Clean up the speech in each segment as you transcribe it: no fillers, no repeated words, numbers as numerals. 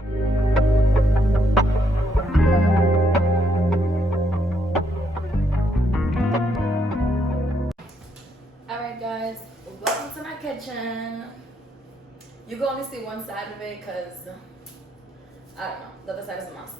Alright guys, welcome to my kitchen. You can only see one side of it because, I don't know, the other side is a mess.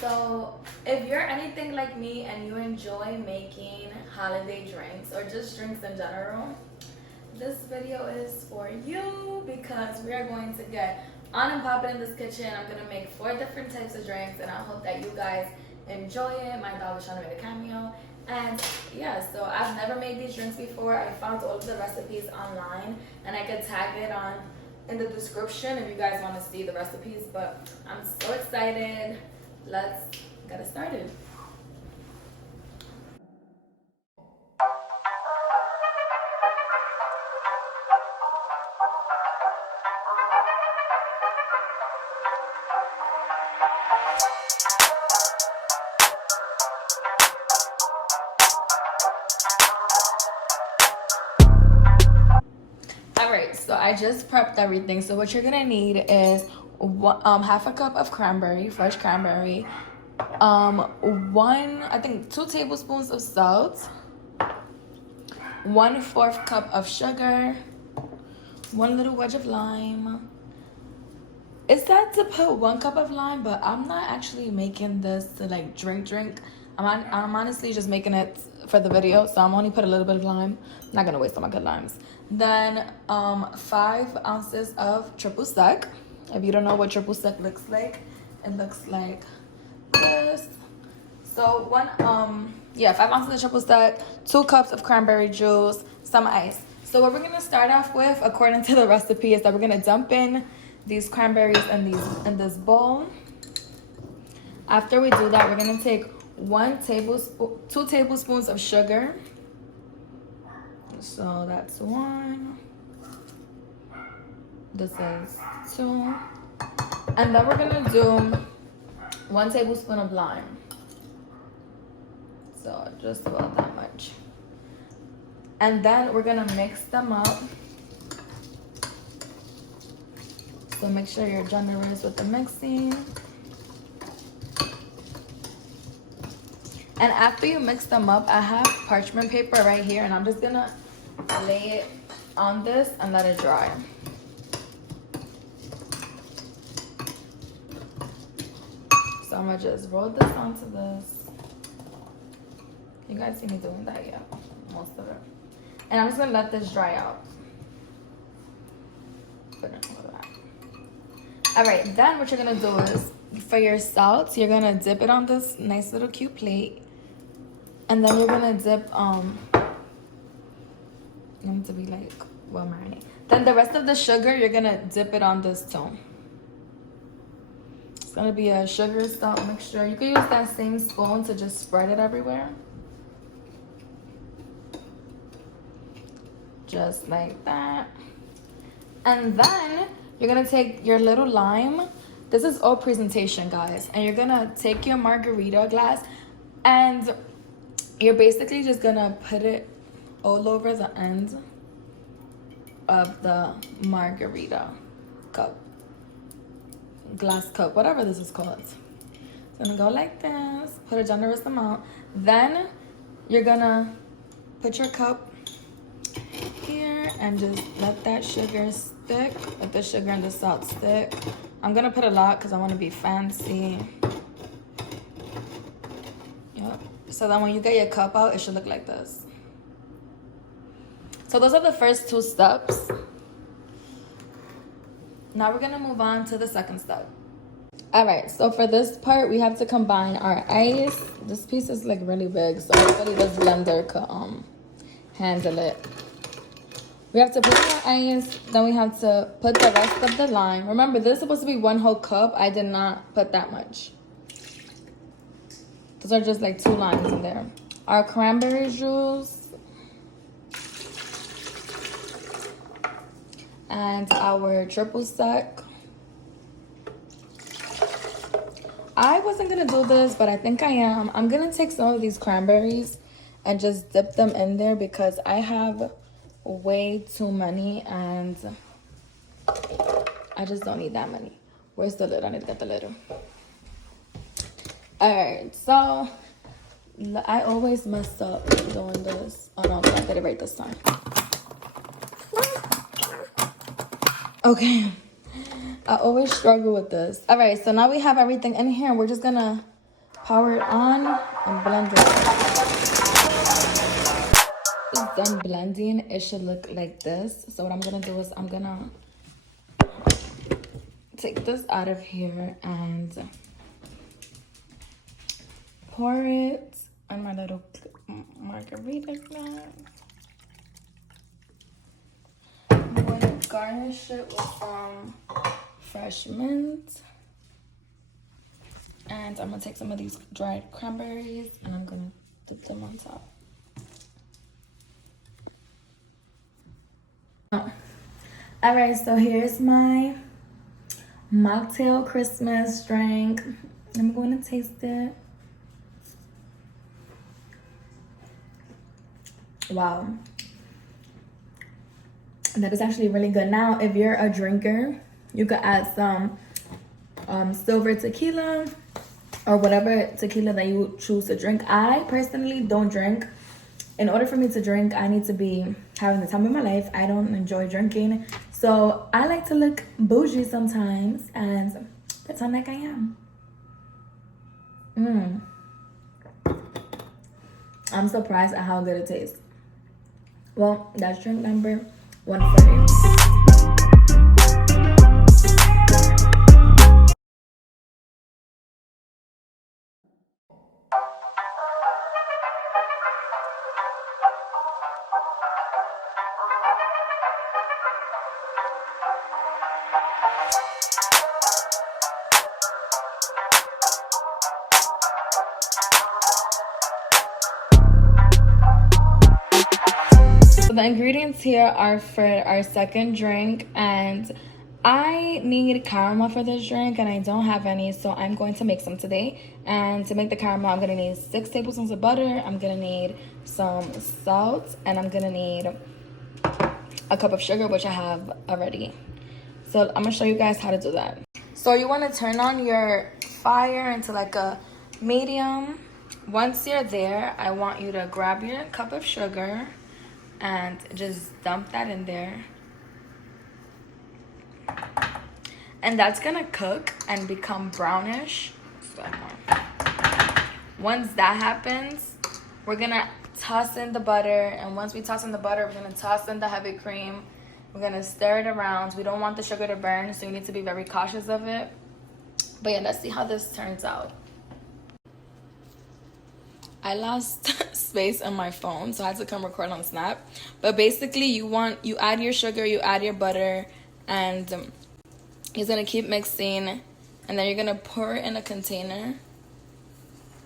So if you're anything like me and you enjoy making holiday drinks or just drinks in general, this video is for you because we are going to get on and popping in this kitchen. I'm going to make 4 different types of drinks and I hope that you guys enjoy it. My dog is trying to make a cameo. And yeah, so I've never made these drinks before. I found all of the recipes online and I could tag it on in the description if you guys want to see the recipes. But I'm so excited. Let's get it started. Alright, so I just prepped everything. So what you're gonna need is half a cup of cranberry, fresh cranberry, I think 2 tablespoons of salt, 1/4 cup of sugar, 1 little wedge of lime. It said to put 1 cup of lime, but I'm not actually making this to like drink. I'm honestly just making it for the video, so I'm only put a little bit of lime. I'm not gonna waste all my good limes. Then 5 ounces of triple sec. If you don't know what triple sec looks like, it looks like this. So 5 ounces of triple sec, 2 cups of cranberry juice, some ice. So what we're gonna start off with, according to the recipe, is that we're gonna dump in these cranberries in this bowl. After we do that, we're gonna take 2 tablespoons of sugar. So that's 1. This is 2. And then we're gonna do 1 tablespoon of lime. So just about that much. And then we're gonna mix them up. So make sure you're generous with the mixing. And after you mix them up, I have parchment paper right here, and I'm just gonna lay it on this and let it dry. So I'm gonna just roll this onto this. You guys see me doing that? Yeah, most of it. And I'm just gonna let this dry out. Put it over that. All right, then what you're gonna do is, for your salt, you're gonna dip it on this nice little cute plate. And then you're gonna dip, you need to be like, well, marinate. Then the rest of the sugar, you're gonna dip it on this too. It's gonna be a sugar salt mixture. You can use that same spoon to just spread it everywhere. Just like that. And then you're gonna take your little lime. This is all presentation, guys. And you're gonna take your margarita glass and you're basically just gonna put it all over the end of the margarita cup, glass cup, whatever this is called. It's gonna go like this, put a generous amount. Then you're gonna put your cup here and just let that sugar stick, let the sugar and the salt stick. I'm gonna put a lot because I want to be fancy. Yep. So then when you get your cup out, it should look like this. So those are the first 2 steps. Now we're gonna move on to the second step. All right, so for this part, we have to combine our ice. This piece is like really big, so hopefully this blender could handle it. We have to put our ice, then we have to put the rest of the lime. Remember, this is supposed to be 1 whole cup. I did not put that much. Those are just like 2 limes in there. Our cranberry juice. And our triple sec. I wasn't gonna do this, but I think I am. I'm gonna take some of these cranberries and just dip them in there because I have way too many and I just don't need that many. Where's the lid? I need to get the lid. Alright, so I always mess up doing this. Oh no, I did it right this time. Okay. I always struggle with this. Alright, so now we have everything in here. We're just gonna power it on and blend it. It's done blending. It should look like this. So what I'm gonna do is I'm gonna take this out of here and pour it on my little margarita glass. I'm going to garnish it with some fresh mint. And I'm going to take some of these dried cranberries and I'm going to dip them on top. Alright, so here's my mocktail Christmas drink. I'm going to taste it. Wow. That is actually really good. Now, if you're a drinker, you could add some silver tequila or whatever tequila that you choose to drink. I personally don't drink. In order for me to drink, I need to be having the time of my life. I don't enjoy drinking. So I like to look bougie sometimes and pretend like I am. I'm surprised at how good it tastes. Well, that's drink number 140. The ingredients here are for our second drink, and I need caramel for this drink and I don't have any, so I'm going to make some today. And to make the caramel, I'm gonna need 6 tablespoons of butter, I'm gonna need some salt, and I'm gonna need a cup of sugar, which I have already. So I'm gonna show you guys how to do that. So you want to turn on your fire into like a medium. Once you're there, I want you to grab your cup of sugar and just dump that in there. And that's gonna cook and become brownish. Once that happens, we're gonna toss in the butter, and once we toss in the butter, we're gonna toss in the heavy cream. We're gonna stir it around. We don't want the sugar to burn, so you need to be very cautious of it. But yeah, let's see how this turns out. I lost space on my phone, so I had to come record on Snap. But basically, you add your sugar, you add your butter, and you're gonna keep mixing, and then you're gonna pour it in a container.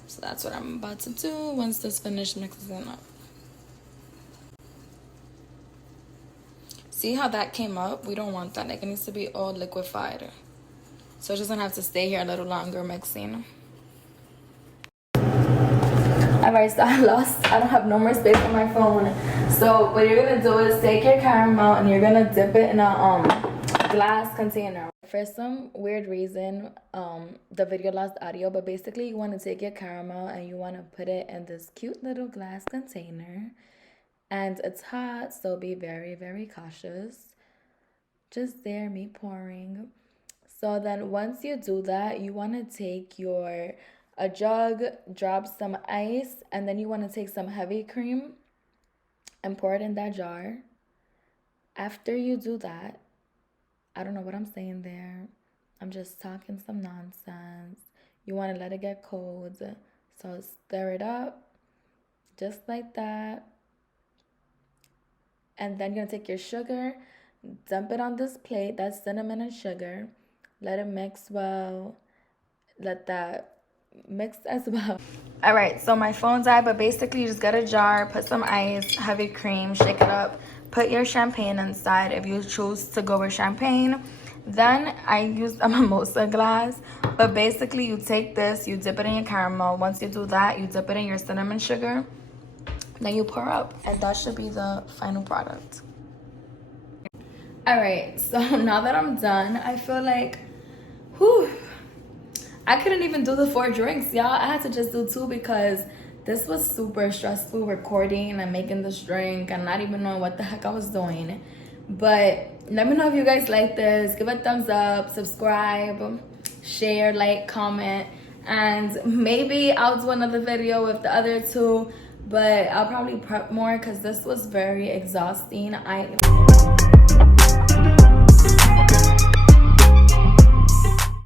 So that's what I'm about to do once this finished mixing up. See how that came up? We don't want that. Like, it needs to be all liquefied. So it's just gonna have to stay here a little longer mixing. Alright, so I don't have no more space on my phone. So what you're gonna do is take your caramel and you're gonna dip it in a glass container. For some weird reason, the video lost audio, but basically you wanna take your caramel and you wanna put it in this cute little glass container. And it's hot, so be very, very cautious. Just there, me pouring. So then once you do that, you wanna take a jug, drop some ice, and then you want to take some heavy cream and pour it in that jar. After you do that, I don't know what I'm saying there. I'm just talking some nonsense. You want to let it get cold. So stir it up, just like that. And then you're going to take your sugar, dump it on this plate. That's cinnamon and sugar. Let it mix well. Let that mixed as well. All right, so my phone died, but basically you just get a jar, put some ice, heavy cream, shake it up, put your champagne inside if you choose to go with champagne. Then I used a mimosa glass, but basically you take this, you dip it in your caramel. Once you do that, you dip it in your cinnamon sugar, then you pour up, and that should be the final product. All right, so now that I'm done, I feel like Whew. I couldn't even do the 4 drinks, y'all. I had to just do 2 because this was super stressful recording and making this drink and not even knowing what the heck I was doing. But let me know if you guys like this. Give a thumbs up, subscribe, share, like, comment, and maybe I'll do another video with the other 2, but I'll probably prep more because this was very exhausting.